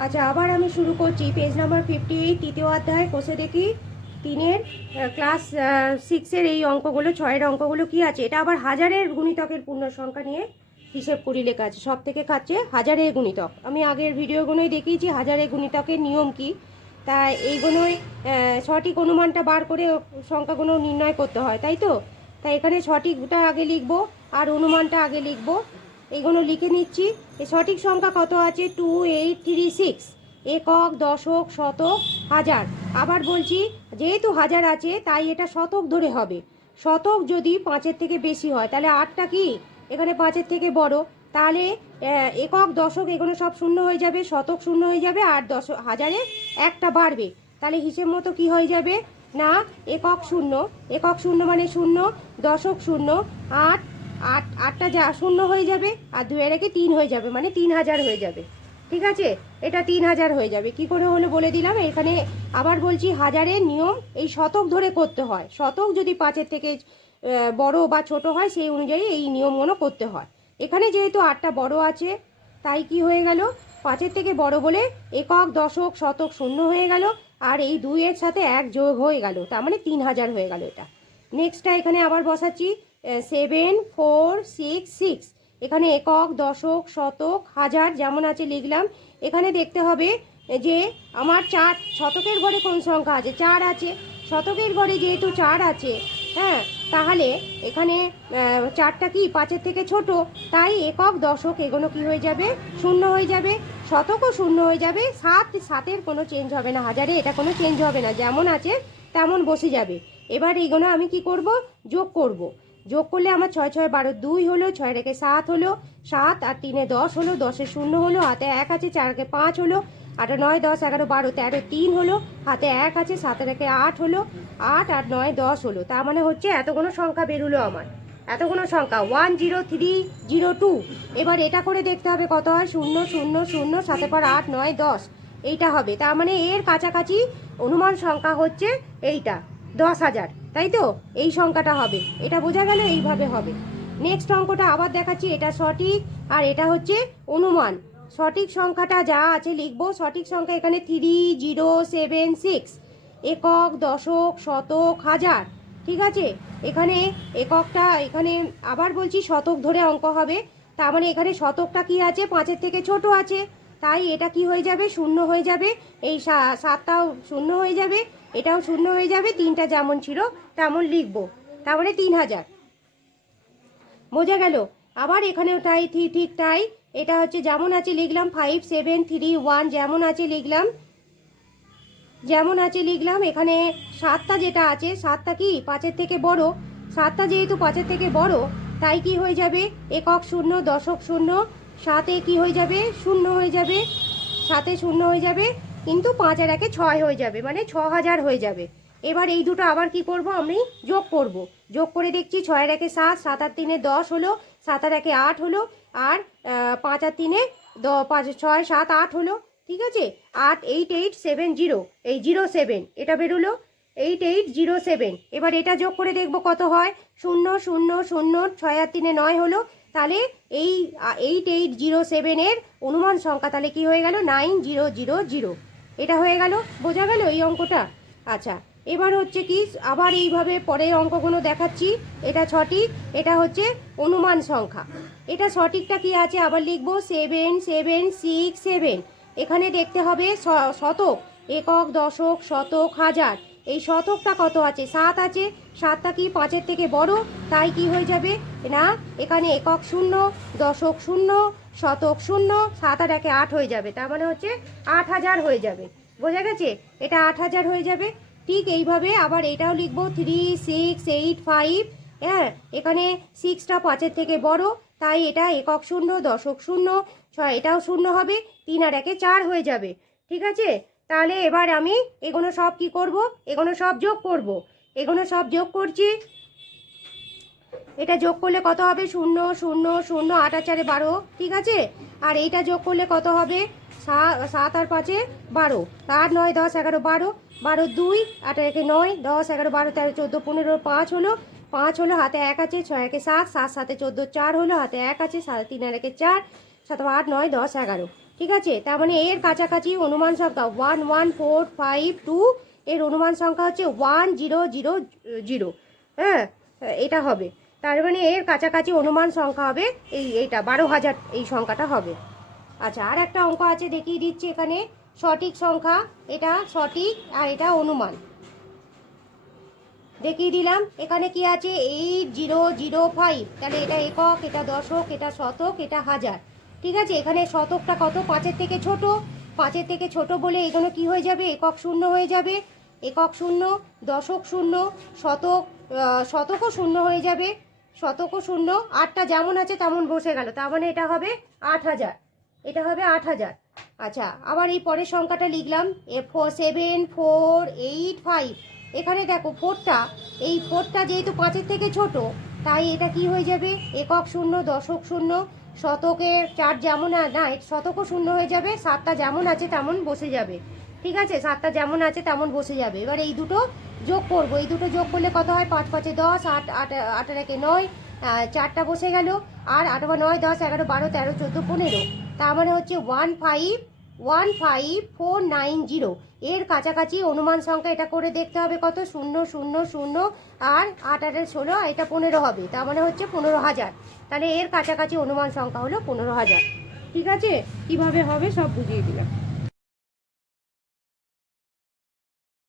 আচ্ছা, আবার আমি শুরু করছি পেজ নাম্বার 58, তৃতীয় অধ্যায় কোষে দেখি তিনের ক্লাস 6-এর এই অঙ্কগুলো, 6-এর অঙ্কগুলো কি আছে। এটা আবার হাজারের গুণিতকের পূর্ণ সংখ্যা নিয়ে হিসেব করি লেখা আছে। সব থেকে খাচ্ছে হাজারের গুণিতক। আমি আগের ভিডিওগুলোই দেখিয়েছি হাজারের গুণিতকের নিয়ম কি। তাই এইগুলোই সঠিক অনুমানটা বার করে সংখ্যাগুলো নির্ণয় করতে হয়, তাই তো। তাই এখানে সঠিকটা আগে লিখবো আর অনুমানটা আগে লিখবো। এইগুলো লিখে নিচ্ছি। এই সঠিক সংখ্যা কত আছে, 2836, একক, দশক, শতক, হাজার। আবার বলছি, যেহেতু হাজার আছে তাই এটা শতক ধরে হবে। শতক যদি 5-এর থেকে বেশি হয় তাহলে 8টা কি এখানে 5-এর থেকে বড়, তাহলে একক, দশক এগুলো সব শূন্য হয়ে যাবে, শতক শূন্য হয়ে যাবে, আর হাজারে একটা বাড়বে। তাহলে হিসেব মতো কি হয়ে যাবে না, একক শূন্য, একক শূন্য মানে শূন্য, দশক শূন্য, আট, আটটা যা শূন্য হয়ে যাবে, আর 2-এর একে 3 হয়ে যাবে, মানে 3000 হয়ে যাবে। ঠিক আছে, এটা 3000 হয়ে যাবে। কি করে হলো বলে দিলাম। এখানে আবার বলছি হাজারের নিয়ম এই শতক ধরে করতে হয়। শতক যদি 5-এর থেকে বড় বা ছোট হয় সেই অনুযায়ী এই নিয়মগুলো করতে হয়। এখানে যেহেতু 8টা বড় আছে তাই কি হয়ে গেল, 5-এর থেকে বড় বলে একক, দশক, শতক শূন্য হয়ে গেল, আর এই 2-এর সাথে 1 যোগ হয়ে গেল, তার মানে 3000 হয়ে গেল এটা। নেক্সটটা এখানে আবার বসাচ্ছি 7, 4, 6, 6। এখানে একক, দশক, শতক, হাজার যেমন আছে লিখলাম। এখানে দেখতে হবে যে আমার 4 শতকের ঘরে কোন সংখ্যা আছে, 4 আছে। শতকের ঘরে যেহেতু 4 আছে, হ্যাঁ, তাহলে এখানে 4টা কি 5-এর থেকে ছোট, তাই একক, দশক এগুলো কি হয়ে যাবে, শূন্য হয়ে যাবে। শতকও শূন্য হয়ে যাবে। 7-7-এর কোনো চেঞ্জ হবে না, হাজারে এটা কোনো চেঞ্জ হবে না, যেমন আছে তেমন বসে যাবে। এবার এইগুলো আমি কি করব, যোগ করব। যোগ করলে আমার 6 6 12 2 হলো, 6 রেখে 7 হলো, 7 আর 3-এ 10 হলো, 10-এ 0 হলো, হাতে 1 আছে, 4 রেখে 5 হলো, 8 9 10 11 12 13 3 হলো, হাতে 1 আছে, 7 রেখে 8 হলো, 8 আর 9 10 হলো। তার মানে হচ্ছে এতগুলো সংখ্যা বেরোলো আমার, এতগুলো সংখ্যা 10302। এবার এটা করে দেখতে হবে কত হয়, 0 0 0 7 পর 8 9 10 এইটা হবে। তার মানে এর কাছাকাছি অনুমান সংখ্যা হচ্ছে এইটা 10,000, তাই তো। এই সংখ্যাটা হবে, এটা বোঝা গেল, এইভাবে হবে। নেক্সট অঙ্কটা আবার দেখাচ্ছি, এটা সঠিক আর এটা হচ্ছে অনুমান। সঠিক সংখ্যাটা যা আছে লিখবো। সঠিক সংখ্যা এখানে 3076, একক, দশক, শতক, হাজার। ঠিক আছে, এখানে এককটা, এখানে আবার বলছি শতক ধরে অঙ্ক হবে। তার মানে এখানে শতকটা কি আছে, 5-এর থেকে ছোট আছে, তাই এটা কি হয়ে যাবে, শূন্য হয়ে যাবে। এই 7টাও শূন্য হয়ে যাবে, এটাও শূন্য হয়ে যাবে, 3টা যেমন ছিল তেমন লিখবো। তার মানে 3000, বোঝা গেল। আবার এখানেও তাই, ঠিক তাই। এটা হচ্ছে যেমন আছে লিখলাম, 5 7 3 1 যেমন আছে লিখলাম, যেমন আছে লিখলাম। এখানে 7টা যেটা আছে, 7টা কি 5-এর থেকে বড়, 7টা যেহেতু 5-এর থেকে বড় তাই কি হয়ে যাবে, একক শূন্য, দশক শূন্য, 7-এ কি হয়ে যাবে, শূন্য হয়ে যাবে, 7-এ শূন্য হয়ে যাবে, কিন্তু 5 আর 1-এ 6 হয়ে যাবে, মানে 6000 হয়ে যাবে। এবার এই দুটো আবার কি করব, আমি যোগ করব। যোগ করে দেখছি, 6 আর 1-এ 7, 7 আর 3-এ 10 হলো, 7 আর 1-এ 8 হলো, আর 5 আর 3-এ 5 6 7 8 হলো। ঠিক আছে, 88870, এই 07 এটা বেরোলো, 8807। এবার এটা যোগ করে দেখব কত হয়, 0 0 0, 6 আর 3-এ 9 হলো, তাহলে এই 8807-এর অনুমান সংখ্যা তাহলে কি হয়ে গেল, 9000। এটা হয়ে গেল, বোঝা গেল এই অঙ্কটা। আচ্ছা, এবার হচ্ছে কি, আবার এইভাবে পরের অঙ্কগুলো দেখাচ্ছি। এটা সঠিক, এটা হচ্ছে অনুমান সংখ্যা। এটা সঠিকটা কি আছে আবার লিখবো, 7 7 6 7। এখানে দেখতে হবে শতক, একক, দশক, শতক, হাজার। এই শতকটা কত আছে, 7 আছে। 7টা কি 5-এর থেকে বড়, তাই কি হয়ে যাবে না, এখানে একক শূন্য, দশক শূন্য, শতক শূন্য, 7 আর 1-এ 8 হয়ে যাবে, তার মানে হচ্ছে 8000 হয়ে যাবে। বোঝা গেছে, এটা 8000 হয়ে যাবে। ঠিক এইভাবে আবার এটাও লিখবো, 3 6 8 5। হ্যাঁ, এখানে 6টা 5-এর থেকে বড়, তাই এটা একক শূন্য, দশক শূন্য, 6 এটাও শূন্য হবে, 3 আর 1-এ 4 হয়ে যাবে। ঠিক আছে, তাহলে এবার আমি এগুলো সব কি করব, এগুলো সব যোগ করব। এগুলো সব যোগ করছি। এটা যোগ করলে কত হবে, 0 0 0, 8 আর 4-এ 12। ঠিক আছে, আর এইটা যোগ করলে কত হবে, 7 আর 5-এ 12, 8 9 10 11 12, 12 2, 8 আর 1-এ 9, 10 11 12 13 14 15, 5 হলো, 5 হলো, হাতে 1 আছে, 6 1-এ 7, 7 7-এ 14 4 হলো, হাতে 1 আছে, 3 আর 1-এ 4, 7 8 9 10 11। ঠিক আছে, তার মানে এর কাছাকাছি অনুমান সংখ্যা 11452, এর অনুমান সংখ্যা হচ্ছে 1000। হ্যাঁ, এটা হবে, তার মানে এর কাছাকাছি অনুমান সংখ্যা হবে এইটা 12,000, এই সংখ্যাটা হবে। আচ্ছা, আর একটা অঙ্ক আছে দেখিয়ে দিচ্ছি এখানে। সঠিক সংখ্যা, এটা সঠিক আর এটা অনুমান দেখিয়ে দিলাম। এখানে কি আছে 8005, তাহলে এটা একক, এটা দশক, এটা শতক, এটা হাজার। ঠিক আছে, এখানে শতকটা কত, 5-এর থেকে ছোট, 5-এর থেকে ছোট বলে এগুলো কি হয়ে যাবে, একক শূন্য হয়ে যাবে, একক শূন্য, দশক শূন্য, শতক, শতকও শূন্য হয়ে যাবে, শতকও শূন্য, 8টা যেমন আছে তেমন বসে গেল, তার মানে এটা হবে 8000, এটা হবে 8000। আচ্ছা, আবার এই পরের সংখ্যাটা লিখলাম 7485, এখানে দেখো ফোরটা, এই ফোরটা যেহেতু 5-এর থেকে ছোট, তাই এটা কি হয়ে যাবে, একক শূন্য, দশক শূন্য, শতকে 4 যেমন না, শতকও শূন্য হয়ে যাবে, 7টা যেমন আছে তেমন বসে যাবে। ঠিক আছে, 7টা যেমন আছে তেমন বসে যাবে। এবার এই দুটো যোগ করবো, এই দুটো যোগ করলে কত হয়, 5-5-এ 10, 8 একে 9, 4টা বসে গেল, আর 8 বা 9, 10, 11, 12, 13, 14, 15, তার মানে হচ্ছে 1515490। এর কাছাকাছি অনুমান সংখ্যা, এটা করে দেখতে হবে কত, 000, আর 8-8-16, এটা 15 হবে, তার মানে হচ্ছে 15,000। তাহলে এর কাছাকাছি অনুমান সংখ্যা হলো 15,000। ঠিক আছে, কিভাবে হবে সব বুঝিয়ে দিলাম।